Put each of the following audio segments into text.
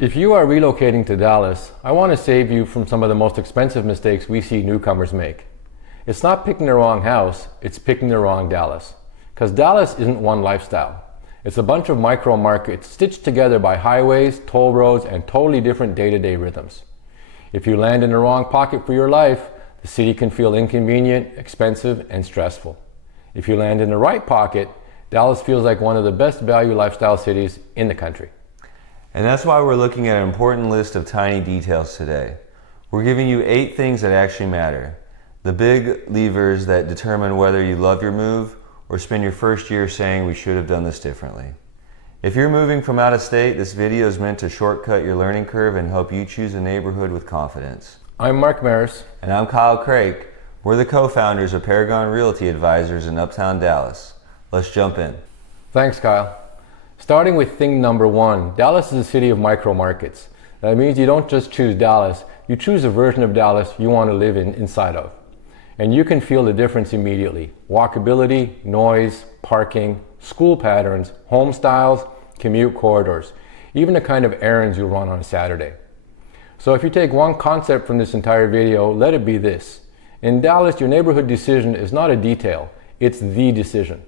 If you are relocating to Dallas, I want to save you from some of the most expensive mistakes we see newcomers make. It's not picking the wrong house, it's picking the wrong Dallas. Because Dallas isn't one lifestyle. It's a bunch of micro markets stitched together by highways, toll roads, and totally different day-to-day rhythms. If you land in the wrong pocket for your life, the city can feel inconvenient, expensive, and stressful. If you land in the right pocket, Dallas feels like one of the best value lifestyle cities in the country. And that's why we're looking at an important list of tiny details today. We're giving you 8 things that actually matter. The big levers that determine whether you love your move or spend your first year saying we should have done this differently. If you're moving from out of state, this video is meant to shortcut your learning curve and help you choose a neighborhood with confidence. I'm Mark Meras. And I'm Kyle Kreick. We're the co-founders of Paragon Realty Advisors in Uptown Dallas. Let's jump in. Thanks, Kyle. Starting with thing number 1, Dallas is a city of micro markets. That means you don't just choose Dallas, you choose a version of Dallas you want to live inside of. And you can feel the difference immediately. Walkability, noise, parking, school patterns, home styles, commute corridors, even the kind of errands you'll run on a Saturday. So if you take one concept from this entire video, let it be this. In Dallas, your neighborhood decision is not a detail, it's the decision.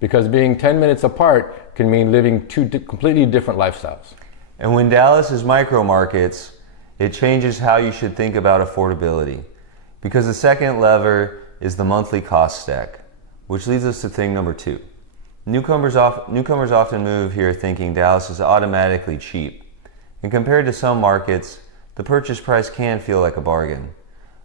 Because being 10 minutes apart can mean living two completely different lifestyles. And when Dallas is micro markets, it changes how you should think about affordability. Because the second lever is the monthly cost stack, which leads us to thing number 2. Newcomers often move here thinking Dallas is automatically cheap. And compared to some markets, the purchase price can feel like a bargain.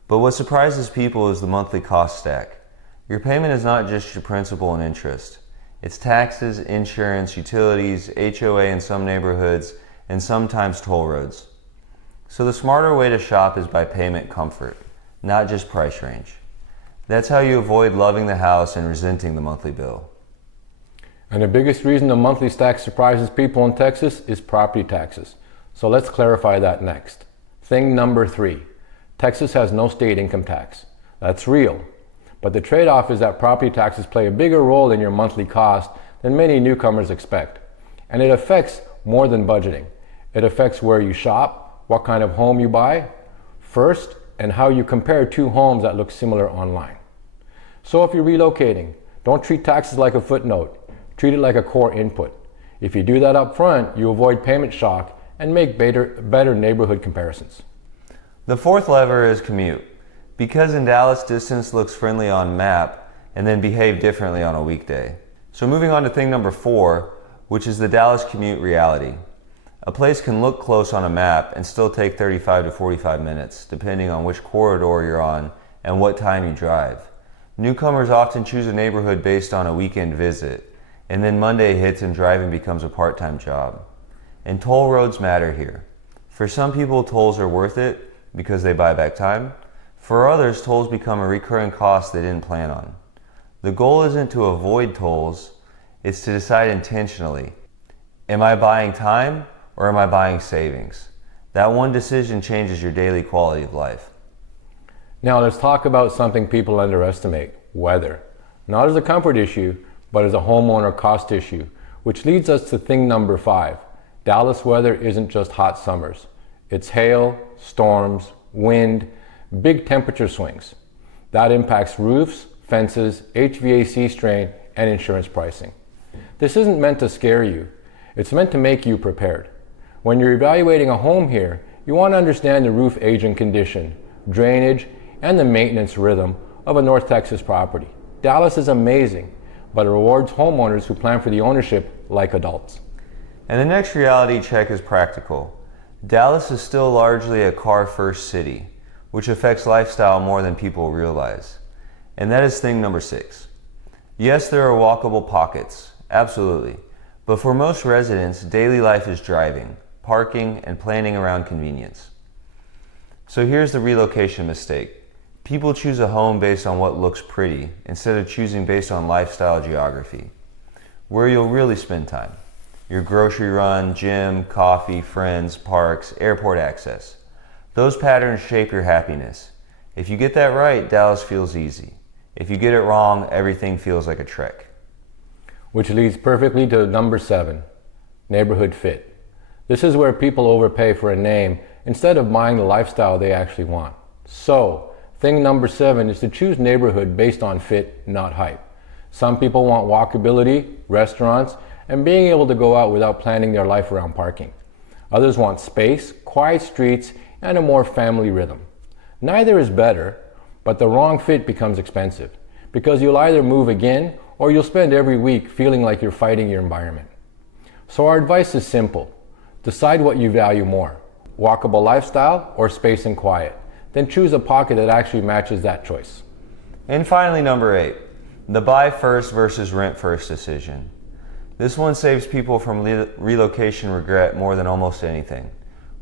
But what surprises people is the monthly cost stack. Your payment is not just your principal and interest. It's taxes, insurance, utilities, HOA in some neighborhoods, and sometimes toll roads. So the smarter way to shop is by payment comfort, not just price range. That's how you avoid loving the house and resenting the monthly bill. And the biggest reason the monthly stack surprises people in Texas is property taxes. So let's clarify that next. Thing number 3, Texas has no state income tax. That's real. But the trade-off is that property taxes play a bigger role in your monthly cost than many newcomers expect. And it affects more than budgeting. It affects where you shop, what kind of home you buy, first, and how you compare 2 homes that look similar online. So if you're relocating, don't treat taxes like a footnote. Treat it like a core input. If you do that up front, you avoid payment shock and make better neighborhood comparisons. The 4th lever is commute. Because in Dallas, distance looks friendly on map and then behave differently on a weekday. So moving on to thing number 4, which is the Dallas commute reality. A place can look close on a map and still take 35 to 45 minutes, depending on which corridor you're on and what time you drive. Newcomers often choose a neighborhood based on a weekend visit, and then Monday hits and driving becomes a part-time job. And toll roads matter here. For some people, tolls are worth it because they buy back time. For others, tolls become a recurring cost they didn't plan on. The goal isn't to avoid tolls, it's to decide intentionally. Am I buying time or am I buying savings? That one decision changes your daily quality of life. Now let's talk about something people underestimate, weather. Not as a comfort issue, but as a homeowner cost issue, which leads us to thing number 5. Dallas weather isn't just hot summers. It's hail, storms, wind, big temperature swings. That impacts roofs, fences, HVAC strain, and insurance pricing. This isn't meant to scare you. It's meant to make you prepared. When you're evaluating a home here, you want to understand the roof age and condition, drainage, and the maintenance rhythm of a North Texas property. Dallas is amazing, but it rewards homeowners who plan for the ownership like adults. And the next reality check is practical. Dallas is still largely a car-first city, which affects lifestyle more than people realize. And that is thing number 6. Yes, there are walkable pockets, absolutely. But for most residents, daily life is driving, parking, and planning around convenience. So here's the relocation mistake. People choose a home based on what looks pretty, instead of choosing based on lifestyle geography. Where you'll really spend time. Your grocery run, gym, coffee, friends, parks, airport access. Those patterns shape your happiness. If you get that right, Dallas feels easy. If you get it wrong, everything feels like a trek. Which leads perfectly to number 7, neighborhood fit. This is where people overpay for a name instead of buying the lifestyle they actually want. So, thing number 7 is to choose neighborhood based on fit, not hype. Some people want walkability, restaurants, and being able to go out without planning their life around parking. Others want space, quiet streets, and a more family rhythm. Neither is better, but the wrong fit becomes expensive because you'll either move again or you'll spend every week feeling like you're fighting your environment. So our advice is simple. Decide what you value more, walkable lifestyle or space and quiet. Then choose a pocket that actually matches that choice. And finally, number 8, the buy first versus rent first decision. This one saves people from relocation regret more than almost anything,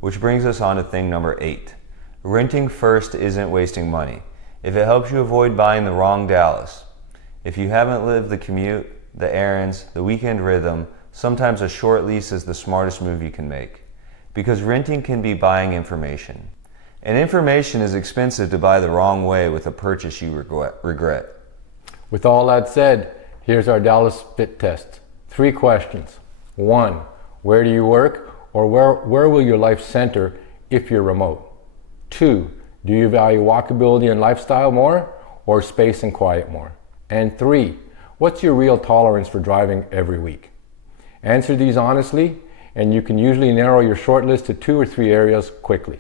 which brings us on to thing number 8. Renting first isn't wasting money if it helps you avoid buying the wrong Dallas. If you haven't lived the commute, the errands, the weekend rhythm, sometimes a short lease is the smartest move you can make. Because renting can be buying information. And information is expensive to buy the wrong way with a purchase you regret. With all that said, here's our Dallas fit test. 3 questions. 1, where do you work, or where will your life center if you're remote? 2, do you value walkability and lifestyle more, or space and quiet more? And 3, what's your real tolerance for driving every week? Answer these honestly, and you can usually narrow your short list to 2 or 3 areas quickly.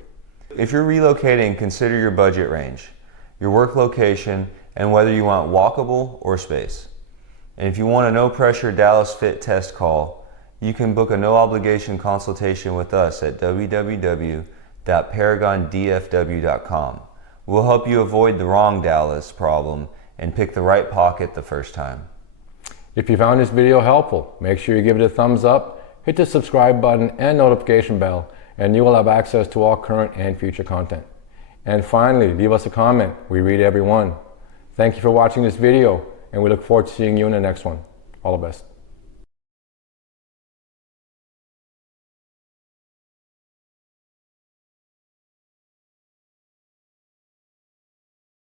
If you're relocating, consider your budget range, your work location, and whether you want walkable or space. And if you want a no-pressure Dallas Fit Test call, you can book a no-obligation consultation with us at www.paragondfw.com. We'll help you avoid the wrong Dallas problem and pick the right pocket the first time. If you found this video helpful, make sure you give it a thumbs up, hit the subscribe button and notification bell, and you will have access to all current and future content. And finally, leave us a comment. We read every one. Thank you for watching this video, and we look forward to seeing you in the next one. All the best.